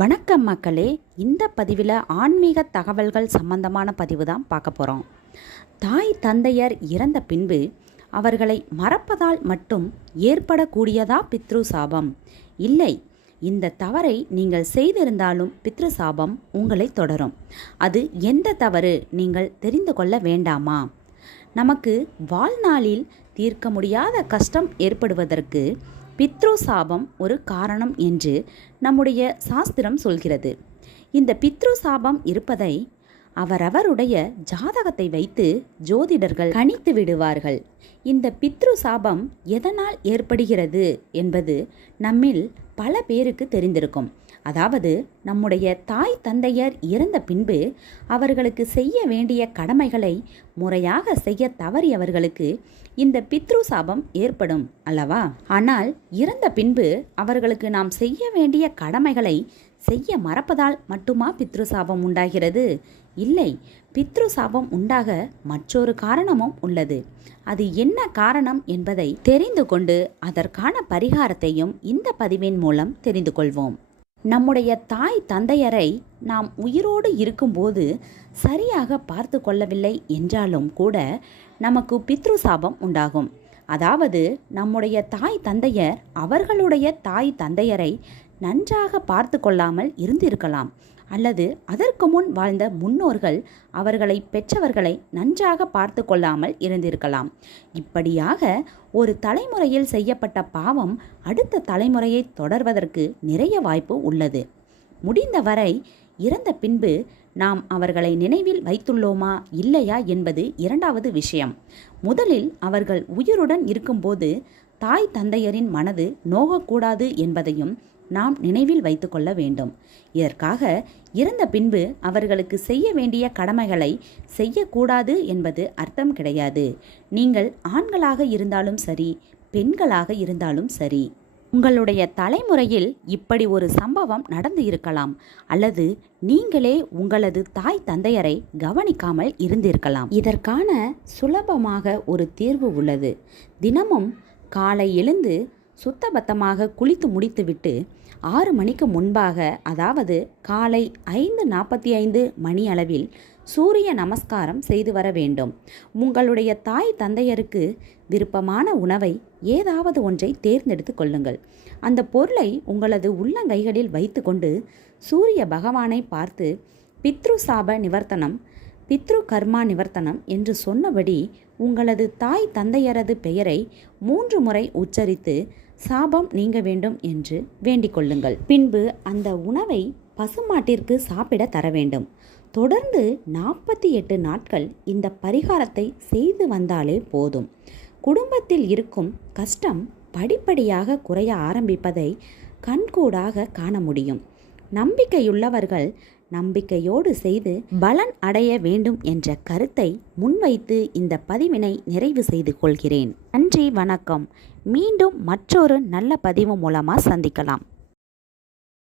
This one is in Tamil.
வணக்கம் மக்களே. இந்த பதிவில் ஆன்மீக தகவல்கள் சம்பந்தமான பதிவு தான் பார்க்க போகிறோம். தாய் தந்தையர் இறந்த பின்பு அவர்களை மறப்பதால் மட்டும் ஏற்படக்கூடியதா பித்ரு சாபம்? இல்லை, இந்த தவறை நீங்கள் செய்திருந்தாலும் பித்ரு சாபம் உங்களை தொடரும். அது எந்த தவறு நீங்கள் தெரிந்து கொள்ள வேண்டாமா? நமக்கு வாழ்நாளில் தீர்க்க முடியாத கஷ்டம் ஏற்படுவதற்கு பித்ரு சாபம் ஒரு காரணம் என்று நம்முடைய சாஸ்திரம் சொல்கிறது. இந்த பித்ரு சாபம் இருப்பதை அவரவருடைய ஜாதகத்தை வைத்து ஜோதிடர்கள் கணித்து விடுவார்கள். இந்த பித்ரு சாபம் எதனால் ஏற்படுகிறது என்பது நம்மில் பல பேருக்கு தெரிந்திருக்கும். அதாவது, நம்முடைய தாய் தந்தையர் இறந்த பின்பு அவர்களுக்கு செய்ய வேண்டிய கடமைகளை முறையாக செய்ய தவறியவர்களுக்கு இந்த பித்ரு சாபம் ஏற்படும் அல்லவா? ஆனால் இறந்த பின்பு அவர்களுக்கு நாம் செய்ய வேண்டிய கடமைகளை செய்ய மறப்பதால் மட்டுமா பித்ரு சாபம் உண்டாகிறது? இல்லை, பித்ரு சாபம் உண்டாக மற்றொரு காரணமும் உள்ளது. அது என்ன காரணம் என்பதை தெரிந்து கொண்டு அதற்கான பரிகாரத்தையும் இந்த பதிவின் மூலம் தெரிந்து கொள்வோம். நம்முடைய தாய் தந்தையரை நாம் உயிரோடு இருக்கும்போது சரியாக பார்த்து கொள்ளவில்லை என்றாலும் கூட நமக்கு பித்ரு சாபம் உண்டாகும். அதாவது, நம்முடைய தாய் தந்தையர் அவர்களுடைய தாய் தந்தையரை நன்றாக பார்த்து கொள்ளாமல் இருந்திருக்கலாம், அல்லது அதற்கு முன் வாழ்ந்த முன்னோர்கள் அவர்களை பெற்றவர்களை நன்றாக பார்த்து கொள்ளாமல் இருந்திருக்கலாம். இப்படியாக ஒரு தலைமுறையில் செய்யப்பட்ட பாவம் அடுத்த தலைமுறையை தொடர்வதற்கு நிறைய வாய்ப்பு உள்ளது. முடிந்தவரை இறந்த பின்பு நாம் அவர்களை நினைவில் வைத்துள்ளோமா இல்லையா என்பது இரண்டாவது விஷயம். முதலில் அவர்கள் உயிருடன் இருக்கும்போது தாய் தந்தையரின் மனது நோகக்கூடாது என்பதையும் நாம் நினைவில் வைத்து கொள்ள வேண்டும். இதற்காக இறந்த பின்பு அவர்களுக்கு செய்ய வேண்டிய கடமைகளை செய்யக்கூடாது என்பது அர்த்தம் கிடையாது. நீங்கள் ஆண்களாக இருந்தாலும் சரி, பெண்களாக இருந்தாலும் சரி, உங்களுடைய தலைமுறையில் இப்படி ஒரு சம்பவம் நடந்து இருக்கலாம், அல்லது நீங்களே உங்களது தாய் தந்தையரை கவனிக்காமல் இருந்திருக்கலாம். இதற்கான சுலபமாக ஒரு தீர்வு உள்ளது. தினமும் காலை எழுந்து சுத்தபத்தமாக குளித்து முடித்துவிட்டு 6 மணிக்கு முன்பாக, அதாவது காலை 5:45 மணி அளவில் சூரிய நமஸ்காரம் செய்து வர வேண்டும். உங்களுடைய தாய் தந்தையருக்கு விருப்பமான உணவை ஏதாவது ஒன்றை தேர்ந்தெடுத்து கொள்ளுங்கள். அந்த பொருளை உங்களது உள்ளங்கைகளில் வைத்து கொண்டு சூரிய பகவானை பார்த்து பித்ரு சாப நிவர்த்தனம், பித்ரு கர்மா நிவர்த்தனம் என்று சொன்னபடி உங்களது தாய் தந்தையரது பெயரை 3 முறை உச்சரித்து சாபம் நீங்க வேண்டும் என்று வேண்டிக் கொள்ளுங்கள். பின்பு அந்த உணவை பசுமாட்டிற்கு சாப்பிட தர வேண்டும். தொடர்ந்து 48 நாட்கள் இந்த பரிகாரத்தை செய்து வந்தாலே போதும். குடும்பத்தில் இருக்கும் கஷ்டம் படிப்படியாக குறைய ஆரம்பிப்பதை கண்கூடாக காண முடியும். நம்பிக்கையுள்ளவர்கள் நம்பிக்கையோடு செய்து பலன் அடைய வேண்டும் என்ற கருத்தை முன்வைத்து இந்த பதிவினை நிறைவு செய்து கொள்கிறேன். நன்றி, வணக்கம். மீண்டும் மற்றொரு நல்ல பதிவு மூலமாக சந்திக்கலாம்.